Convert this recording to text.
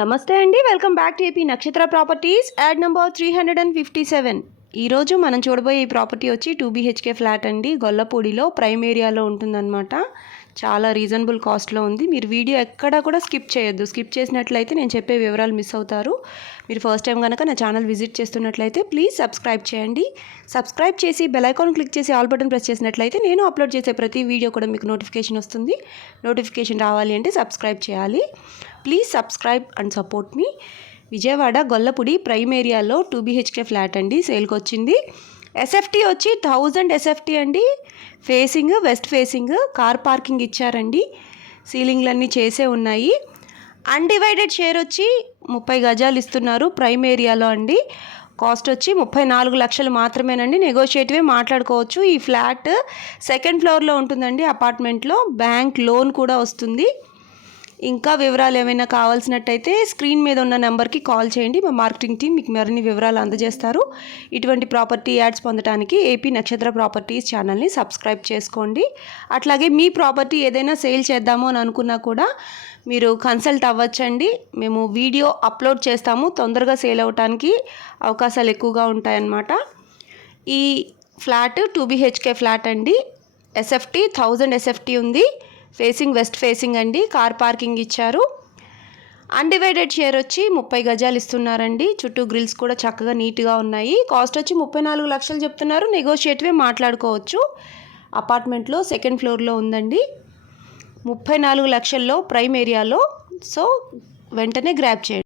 నమస్తే అండి, welcome back to AP నక్షత్ర ప్రాపర్టీస్. Add number 357. ఈరోజు మనం చూడబోయే ఈ ప్రాపర్టీ వచ్చి 2 BHK ఫ్లాట్ అండి. గొల్లపూడిలో ప్రైమ్ ఏరియాలో ఉంటుందన్నమాట. చాలా రీజనబుల్ కాస్ట్లో ఉంది. మీరు వీడియో ఎక్కడా కూడా స్కిప్ చేయొద్దు. స్కిప్ చేసినట్లయితే నేను చెప్పే వివరాలు మిస్ అవుతారు. మీరు ఫస్ట్ టైం కనుక నా ఛానల్ విజిట్ చేస్తున్నట్లయితే ప్లీజ్ సబ్స్క్రైబ్ చేయండి. సబ్స్క్రైబ్ చేసి బెల్ ఐకాన్ క్లిక్ చేసి ఆల్ బటన్ ప్రెస్ చేసినట్లయితే నేను అప్లోడ్ చేసే ప్రతి వీడియో కూడా మీకు నోటిఫికేషన్ వస్తుంది. నోటిఫికేషన్ రావాలి అంటే సబ్స్క్రైబ్ చేయాలి. Please subscribe and support me. Vijayawada Gollapudi prime ఏరియాలో 2 BHK ఫ్లాట్ అండి, సేల్కి వచ్చింది. ఎస్ఎఫ్టీ వచ్చి 1000 ఎస్ఎఫ్టీ అండి. Facing west facing, car parking ఇచ్చారండి. సీలింగ్లన్నీ చేసే ఉన్నాయి. అన్డివైడెడ్ షేర్ వచ్చి 30 గజాలు ఇస్తున్నారు ప్రైమ్ ఏరియాలో అండి. కాస్ట్ వచ్చి 34 లక్షలు మాత్రమేనండి. నెగోషియేటివే మాట్లాడుకోవచ్చు. ఈ ఫ్లాట్ సెకండ్ ఫ్లోర్లో ఉంటుందండి అపార్ట్మెంట్లో. బ్యాంక్ లోన్ కూడా వస్తుంది. ఇంకా వివరాలు ఏమైనా కావాల్సినట్టయితే స్క్రీన్ మీద ఉన్న నెంబర్కి కాల్ చేయండి. మా మార్కెటింగ్ టీం మీకు మరిన్ని వివరాలు అందజేస్తారు. ఇటువంటి ప్రాపర్టీ యాడ్స్ పొందడానికి ఏపీ నక్షత్ర ప్రాపర్టీస్ ఛానల్ని సబ్స్క్రైబ్ చేసుకోండి. అట్లాగే మీ ప్రాపర్టీ ఏదైనా సేల్ చేద్దాము అని అనుకున్నా కూడా మీరు కన్సల్ట్ అవ్వచ్చండి. మేము వీడియో అప్లోడ్ చేస్తాము. తొందరగా సేల్ అవ్వడానికి అవకాశాలు ఎక్కువగా ఉంటాయన్నమాట. ఈ ఫ్లాట్ 2 BHK ఫ్లాట్ అండి. ఎస్ఎఫ్టీ 1000 ఎస్ఎఫ్టీ ఉంది. ఫేసింగ్ వెస్ట్ ఫేసింగ్ అండి. కార్ పార్కింగ్ ఇచ్చారు. అన్డివైడెడ్ షేర్ వచ్చి 30 గజాలు ఇస్తున్నారండి. చుట్టూ గ్రిల్స్ కూడా చక్కగా నీట్గా ఉన్నాయి. కాస్ట్ వచ్చి 34 లక్షలు చెప్తున్నారు. నెగోషియేటివే మాట్లాడుకోవచ్చు. అపార్ట్మెంట్లో సెకండ్ ఫ్లోర్లో ఉందండి. 34 లక్షల్లో ప్రైమ్ ఏరియాలో. సో వెంటనే గ్రాబ్ చేయండి.